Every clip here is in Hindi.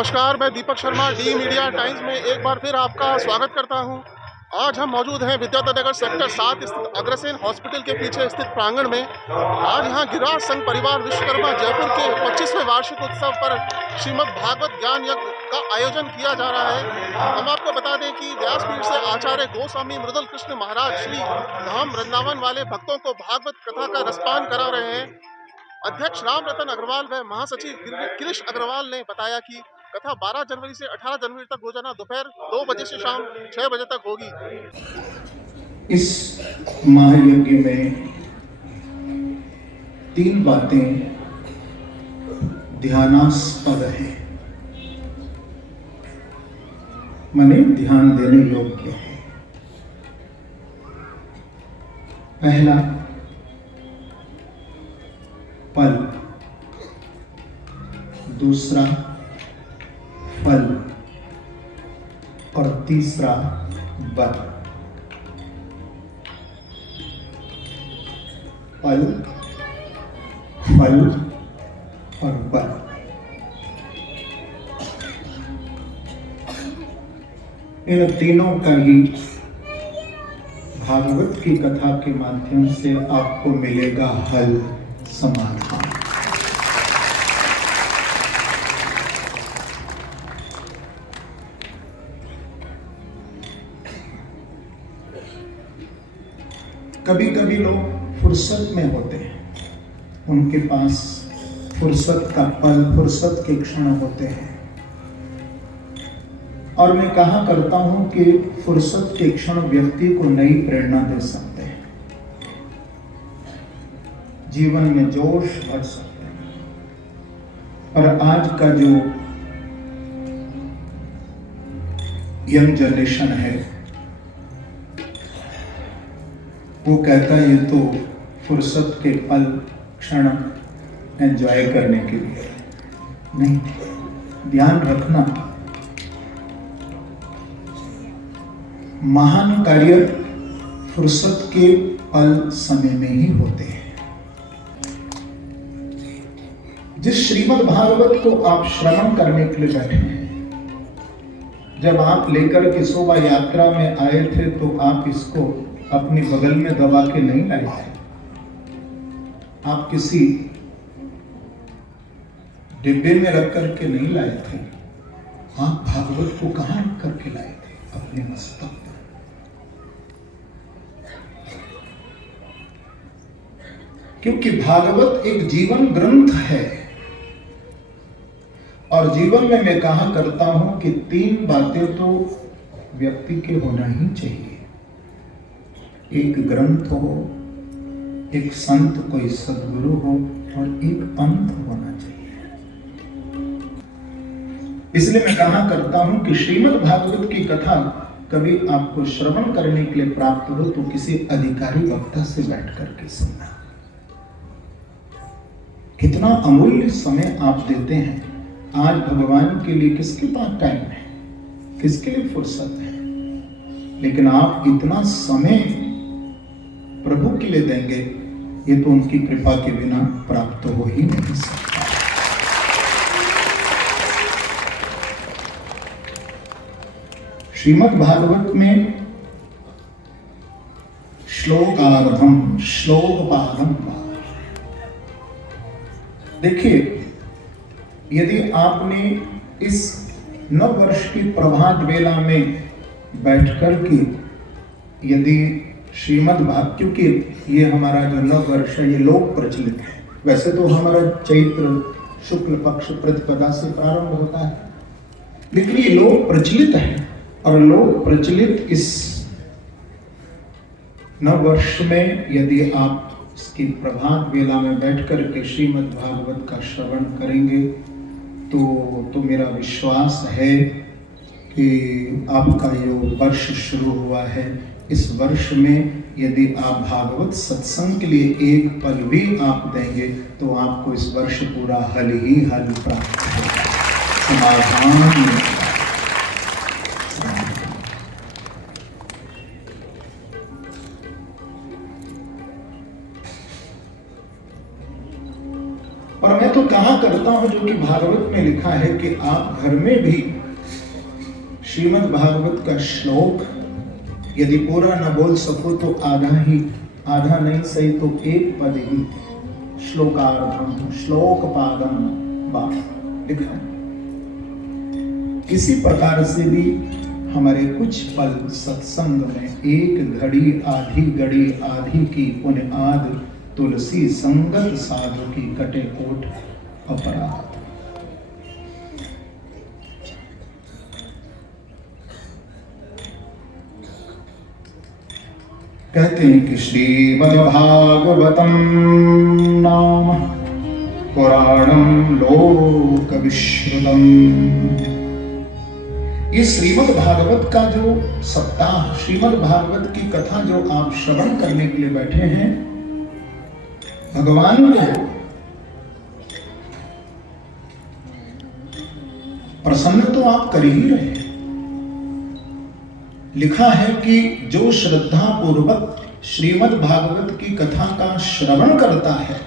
नमस्कार, मैं Deepak Sharma D media times में एक बार फिर आपका स्वागत करता हूं। आज हम मौजूद हैं विद्याधर नगर सेक्टर 7 स्थित अग्रसेन हॉस्पिटल के पीछे स्थित प्रांगण में। आज यहां गिरिराज संघ परिवार विश्वकर्मा जयपुर के 25वें वार्षिक उत्सव पर श्रीमद् भागवत ज्ञान यज्ञ का आयोजन किया जा रहा है। हम आपको बता दें कि व्यासपीठ से आचार्य गोस्वामी मृदुल कृष्ण महाराज श्री धाम वृंदावन वाले भक्तों को भागवत कथा का रसपान करा रहे हैं। अध्यक्ष राम रतन अग्रवाल व महासचिव गिरीश अग्रवाल ने बताया कि कथा 12 जनवरी से 18 जनवरी तक रोजाना दोपहर 2 बजे से शाम 6 बजे तक होगी। इस महायज्ञ में 3 बातें ध्यानास्पद है, माने ध्यान देने योग्य है। पहला पल, दूसरा फल और तीसरा बल। पल, फल और बल। इन तीनों का ही भागवत की कथा के माध्यम से आपको मिलेगा हल, समाधान। कभी कभी लोग फुर्सत में होते हैं, उनके पास फुर्सत का पल, फुर्सत के क्षण होते हैं। और मैं कहा करता हूं कि फुर्सत के क्षण व्यक्ति को नई प्रेरणा दे सकते हैं, जीवन में जोश भर सकते हैं। और आज का जो यंग जनरेशन है वो कहता है ये तो फुर्सत के पल क्षण एंजॉय करने के लिए नहीं। ध्यान रखना, महान कार्य फुर्सत के पल समय में ही होते हैं। जिस श्रीमद् भागवत को आप श्रवण करने के लिए बैठे हैं, जब आप लेकर के शोभा यात्रा में आए थे तो आप इसको अपने बगल में दबा के नहीं लाए थे, आप किसी डिब्बे में रख करके नहीं लाए थे। आप भागवत को कहां रख करके लाए थे? अपने मस्तक पर। क्योंकि भागवत एक जीवन ग्रंथ है। और जीवन में मैं कहा करता हूं कि 3 बातें तो व्यक्ति के होना ही चाहिए। एक ग्रंथ हो, एक संत कोई सद्गुरु हो और एक पंथ होना चाहिए। इसलिए मैं कहा करता हूं कि श्रीमद् भागवत की कथा कभी आपको श्रवण करने के लिए प्राप्त हो तो किसी अधिकारी वक्ता से बैठ करके सुनना। कितना अमूल्य समय आप देते हैं। आज भगवान के लिए किसके पास टाइम है, किसके लिए फुर्सत है? लेकिन आप इतना समय प्रभु के लिए देंगे, ये तो उनकी कृपा के बिना प्राप्त हो ही नहीं सकता। श्रीमद् भागवत में श्लोकार्धम श्लोकपादम। देखिए, यदि आपने इस नव वर्ष की प्रभात वेला में बैठकर के यदि श्रीमद् भागवत, क्योंकि ये हमारा जो नव वर्ष है ये लोक प्रचलित है। वैसे तो हमारा चैत्र शुक्ल पक्ष प्रतिपदा से प्रारंभ होता है, लेकिन ये लोक प्रचलित है। और लोक प्रचलित इस नव वर्ष में यदि आप इसकी प्रभात वेला में बैठकर के श्रीमद् भागवत का श्रवण करेंगे तो मेरा विश्वास है कि आपका जो वर्ष शुरू हुआ है, इस वर्ष में यदि आप भागवत सत्संग के लिए एक पल भी आप देंगे तो आपको इस वर्ष पूरा हल ही हल प्राप्त होगा, समाधान। और मैं तो प्रयत्न कहाँ करता हूं, जो कि भागवत में लिखा है कि आप घर में भी श्रीमद् भागवत का श्लोक यदि पूरा न बोल सको तो आधा नहीं सही तो एक पद ही श्लोकार्धम श्लोकपादम लिखा है। इसी प्रकार से भी हमारे कुछ पल सत्संग में एक घड़ी आधी की पुण्य आद तुलसी संगत साधु की कटे कोट अपराध। कहते हैं कि श्रीमद्भागवतम नाम पुराणम लोक विश्रुतम। ये श्रीमद् भागवत का जो सप्ताह, श्रीमद् भागवत की कथा जो आप श्रवण करने के लिए बैठे हैं, भगवान को प्रसन्न तो आप कर ही रहे हैं। लिखा है कि जो श्रद्धा पूर्वक श्रीमद् भागवत की कथा का श्रवण करता है,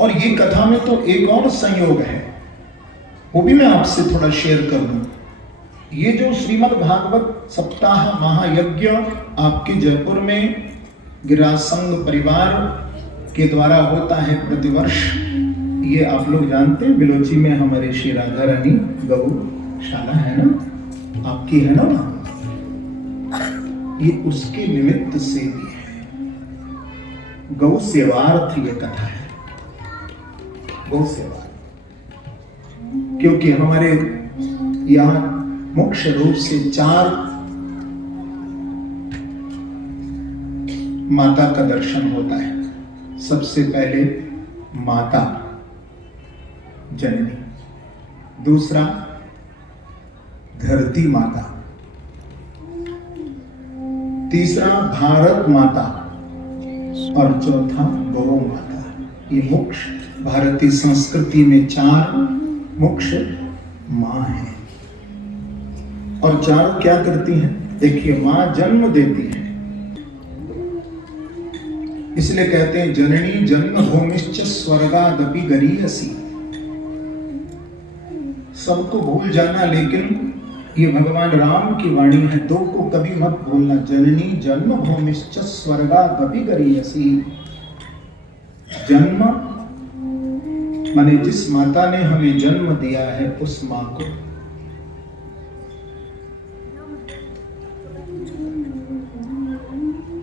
और ये कथा में तो एक और संयोग है, वो भी मैं आपसे थोड़ा शेयर कर दूं। ये जो श्रीमद् भागवत सप्ताह महायज्ञ आपके जयपुर में गिरिराज संघ परिवार के द्वारा होता है प्रतिवर्ष, ये आप लोग जानते हैं बिलोची में हमारे श्री राधा रानी गौशाला है ना, आपकी है ना, ये उसके निमित्त से भी है। गौ सेवार्थ ये कथा है, गौ सेवा, क्योंकि हमारे यहाँ मुख्य रूप से 4 माता का दर्शन होता है। सबसे पहले माता जननी, दूसरा धरती माता, तीसरा भारत माता और चौथा गौ माता। ये मुख्य भारतीय संस्कृति में 4 मुख्य मां हैं। और 4 क्या करती हैं? देखिए, मां जन्म देती है, इसलिए कहते हैं जननी जन्मभूमिश्च स्वर्गादपि गरीयसी। सबको भूल जाना, लेकिन ये भगवान राम की वाणी है, 2 को कभी मत भूलना। जननी जन्मभूमिश्च स्वर्गादपि गरीयसी। जन्म माने जिस माता ने हमें जन्म दिया है, उस मां को।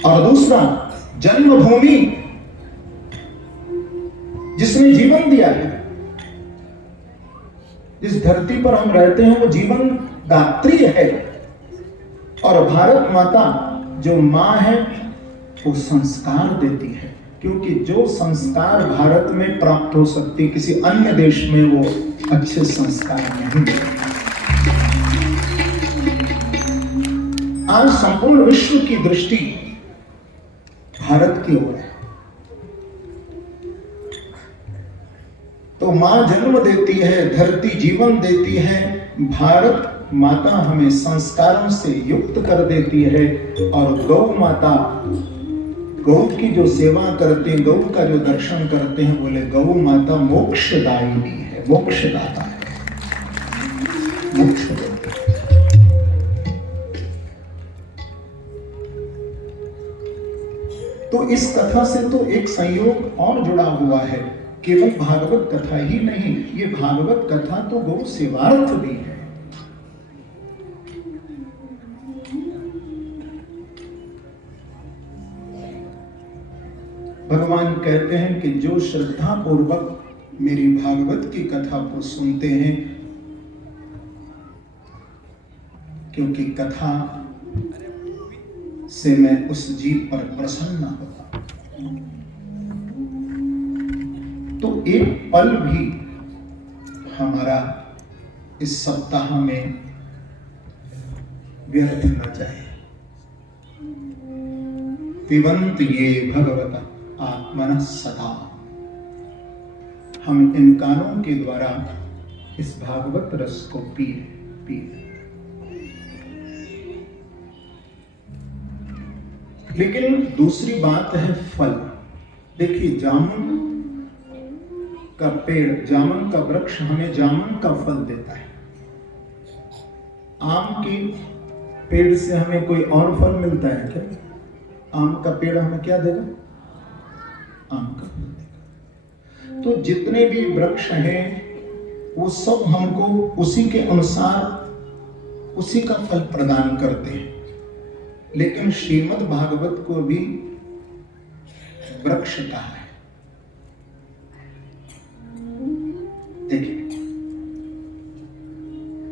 और दूसरा जन्मभूमि, जिसने जीवन दिया है, जिस धरती पर हम रहते हैं वो जीवन दात्री है। और भारत माता जो मां है, वो संस्कार देती है, क्योंकि जो संस्कार भारत में प्राप्त हो सकती, किसी अन्य देश में वो अच्छे संस्कार नहीं है। आज संपूर्ण विश्व की दृष्टि भारत की ओर है। तो मां जन्म देती है, धरती जीवन देती है, भारत माता हमें संस्कारों से युक्त कर देती है। और गौ माता, गौ की जो सेवा करते हैं, गौ का जो दर्शन करते हैं, बोले गौ माता मोक्षदायिनी है, मोक्षदाता है, मोक्ष। तो इस कथा से तो एक संयोग और जुड़ा हुआ है। केवल भागवत कथा ही नहीं, ये भागवत कथा तो गौ सेवार्थ भी है। भगवान कहते हैं कि जो श्रद्धा पूर्वक मेरी भागवत की कथा को सुनते हैं, क्योंकि कथा से मैं उस जीव पर प्रसन्न होता, तो एक पल भी हमारा इस सप्ताह में व्यर्थ न जाए। पिबन्त ये भगवता आत्मनः सदा। हम इन कानों के द्वारा इस भागवत रस को पी। लेकिन दूसरी बात है फल। देखिए, जामुन का पेड़, जामुन का वृक्ष हमें जामुन का फल देता है। आम के पेड़ से हमें कोई और फल मिलता है क्या? आम का पेड़ हमें क्या देगा? आम का फल देगा। तो जितने भी वृक्ष हैं वो सब हमको उसी के अनुसार उसी का फल प्रदान करते हैं। लेकिन श्रीमद् भागवत को भी वृक्ष कहा है। देखिए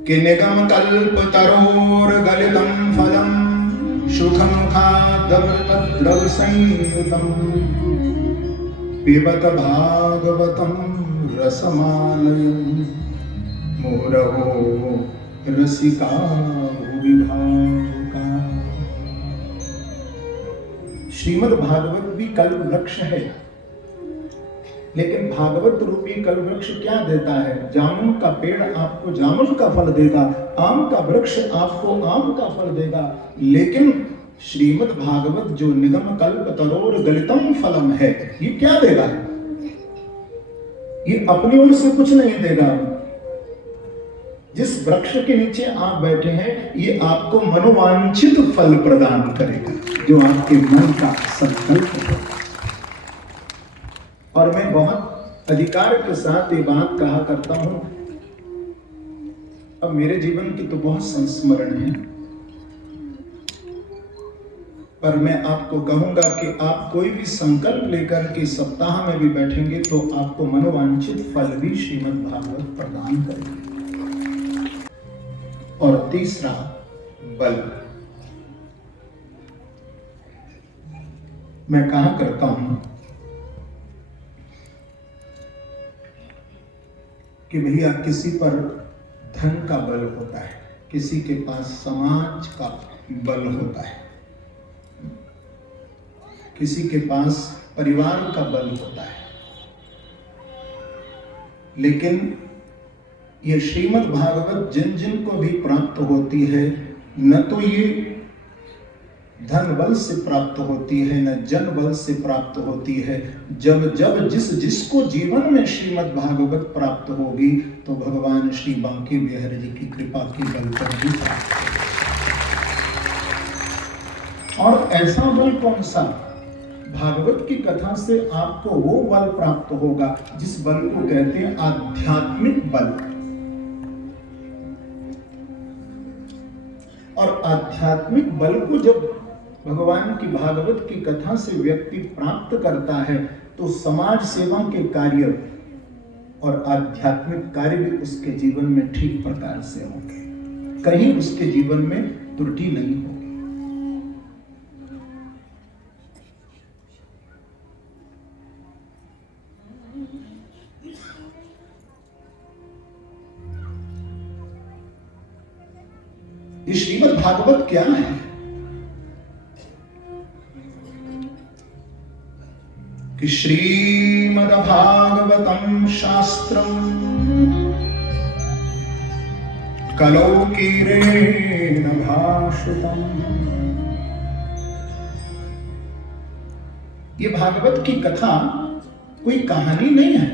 कि निगम कल्प तरोर गलितम फलम सुखम खादमृतद्रव संयुतम पिबत भागवतम रसमालयम मोरहो रसिका विभाका। श्रीमद् भागवत भी कल्प वृक्ष है, लेकिन भागवत रूपी कल्प वृक्ष क्या देता है? जामुन का पेड़ आपको जामुन का फल देगा, आम का वृक्ष आपको आम का फल देगा। लेकिन श्रीमद् भागवत जो निगम कल्प तरोर गलितम फलम है, ये क्या देगा? ये अपनी ओर से कुछ नहीं देगा। जिस वृक्ष के नीचे आप बैठे हैं, ये आपको मनोवांछित फल प्रदान करेगा, जो आपके मन का संकल्प है। और मैं बहुत अधिकार के साथ ये बात कहा करता हूं। अब मेरे जीवन की तो बहुत संस्मरण है, पर मैं आपको कहूंगा कि आप कोई भी संकल्प लेकर के सप्ताह में भी बैठेंगे तो आपको मनोवांछित फल भी श्रीमद् भागवत प्रदान करेगा। और तीसरा, बल। मैं कहा करता हूं कि भैया किसी पर धन का बल होता है, किसी के पास समाज का बल होता है, किसी के पास परिवार का बल होता है। लेकिन ये श्रीमद् भागवत जिन जिन को भी प्राप्त होती है, न तो ये धन बल से प्राप्त होती है, न जन बल से प्राप्त होती है। जब जब जिसको जीवन में श्रीमद् भागवत प्राप्त होगी, तो भगवान श्री बांके बिहारी जी की कृपा के बल पर ही प्राप्त होगी। और ऐसा बल कौन सा? भागवत की कथा से आपको वो बल प्राप्त होगा जिस बल को कहते हैं आध्यात्मिक बल। और आध्यात्मिक बल को जब भगवान की भागवत की कथा से व्यक्ति प्राप्त करता है, तो समाज सेवा के कार्य और आध्यात्मिक कार्य भी उसके जीवन में ठीक प्रकार से होंगे, कहीं उसके जीवन में त्रुटि नहीं होगी। ये श्रीमद् भागवत क्या है? कि श्रीमद् भागवतम शास्त्रम कलौकीरेण भाषितम। ये भागवत की कथा कोई कहानी नहीं है।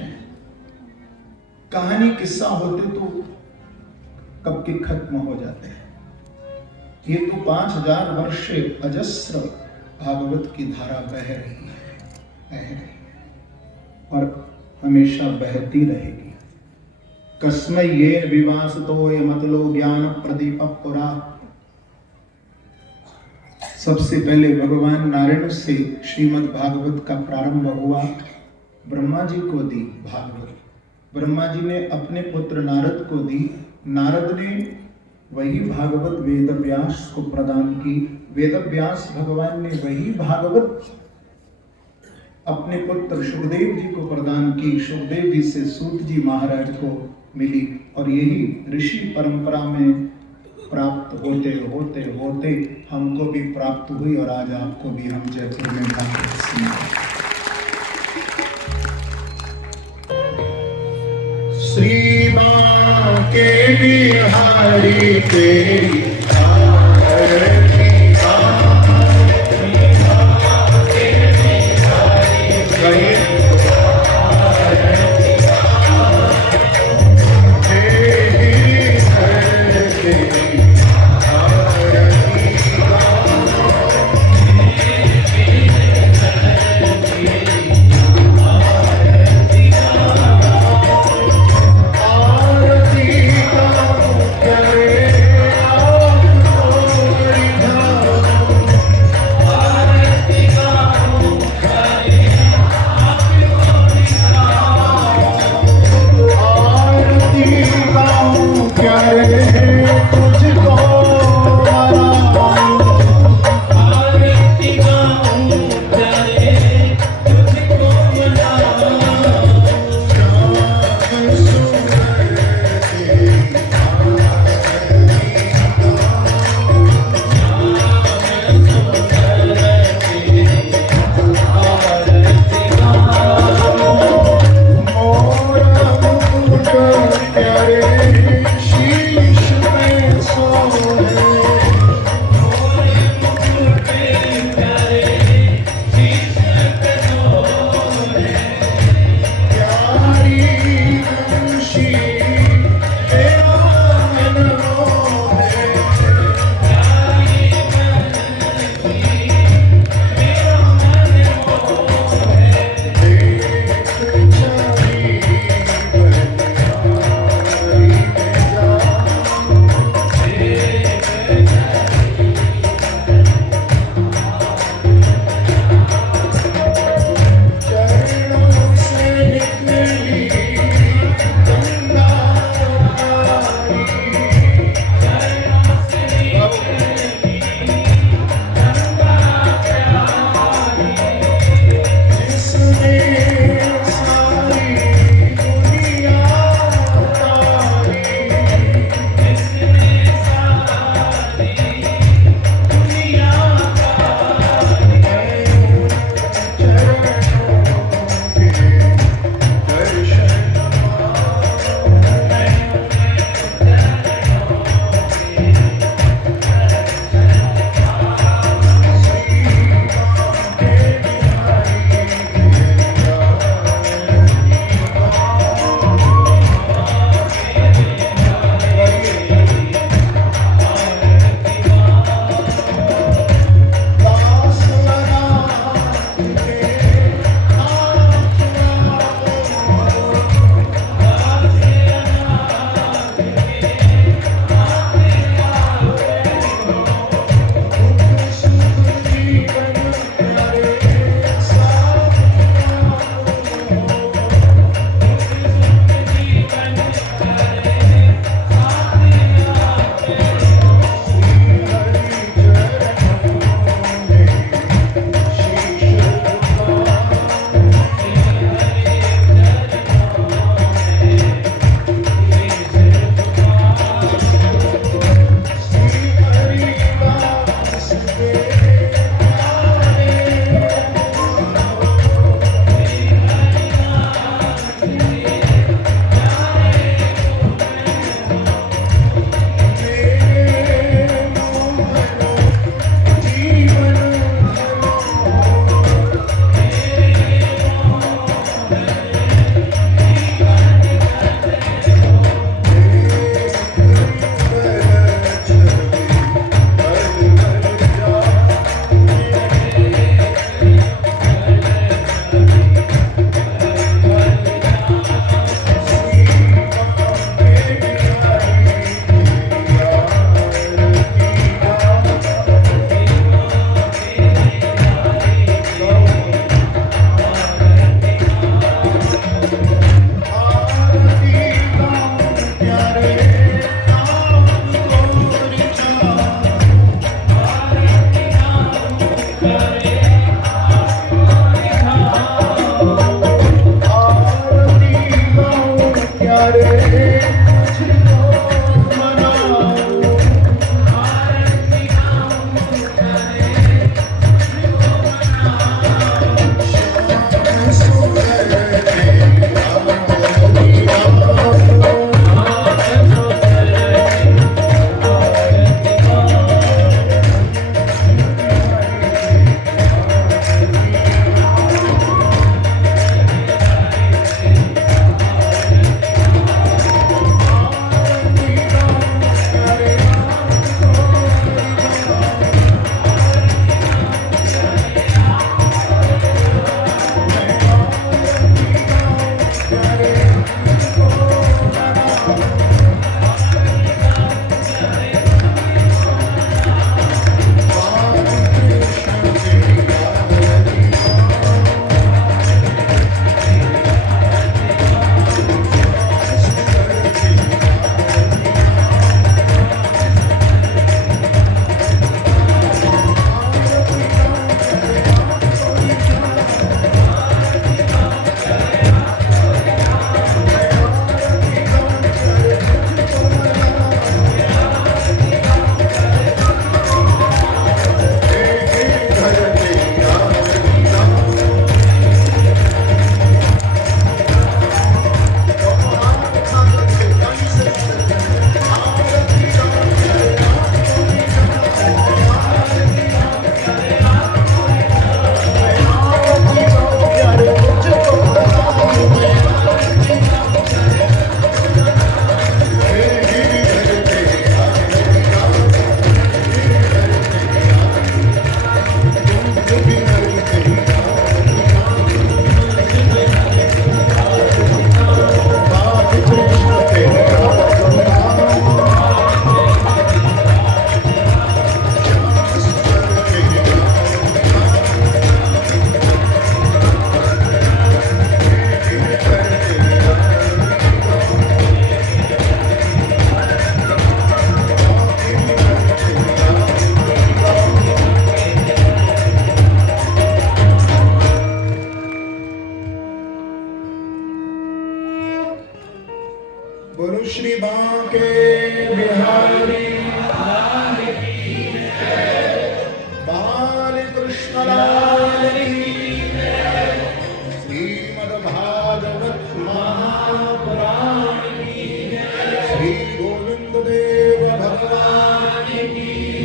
कहानी किस्सा होते तो कब के खत्म हो जाते हैं। ये तो 5000 वर्ष से अजस्र भागवत की धारा बह रही है और हमेशा बहती रहेगी। कस्मै ये विवासतो ये मतलो ज्ञान प्रदीप पुरा। सबसे पहले भगवान नारायण से श्रीमद् भागवत का प्रारंभ हुआ। ब्रह्मा जी को दी भागवत, ब्रह्मा जी ने अपने पुत्र नारद को दी, नारद ने वही भागवत वेद व्यास को प्रदान की, वेद व्यास भगवान ने वही भागवत अपने पुत्र सुखदेव जी को प्रदान की, सुखदेव जी से सूत जी महाराज को मिली और यही ऋषि परंपरा में प्राप्त होते होते होते हमको भी प्राप्त हुई और आज आपको भी हम जयपुर में भागवत सुनाएं। श्री बांके बिहारी तेरी आरती आरती श्री बांके बिहारी बाल कृष्ण लाल की श्रीमद्भागवत महापुराण की श्री गोविंद देव भगवान की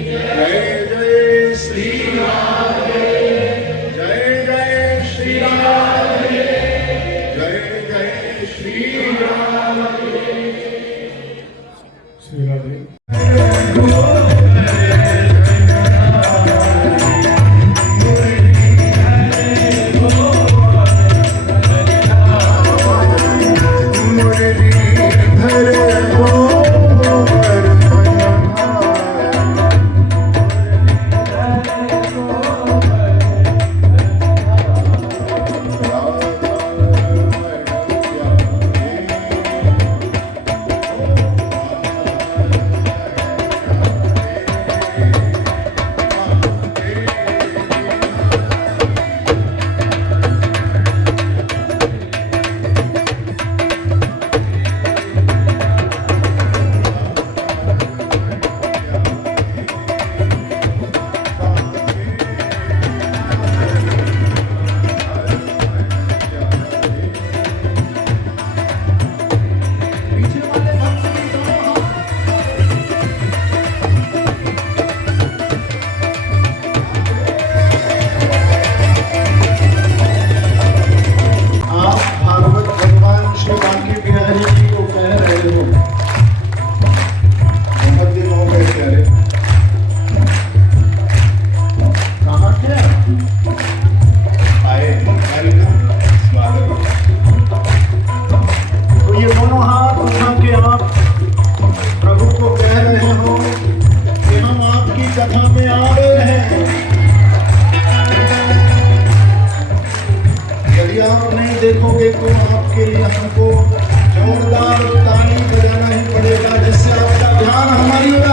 जय जय श्री राम जय जय श्री राम जय जय श्री राम श्री राधे। कथा में आ गए हैं। यदि आप नहीं देखोगे तो आपके लिए हमको जोरदार ताली बजाना ही पड़ेगा, जिससे आपका ध्यान हमारी ओर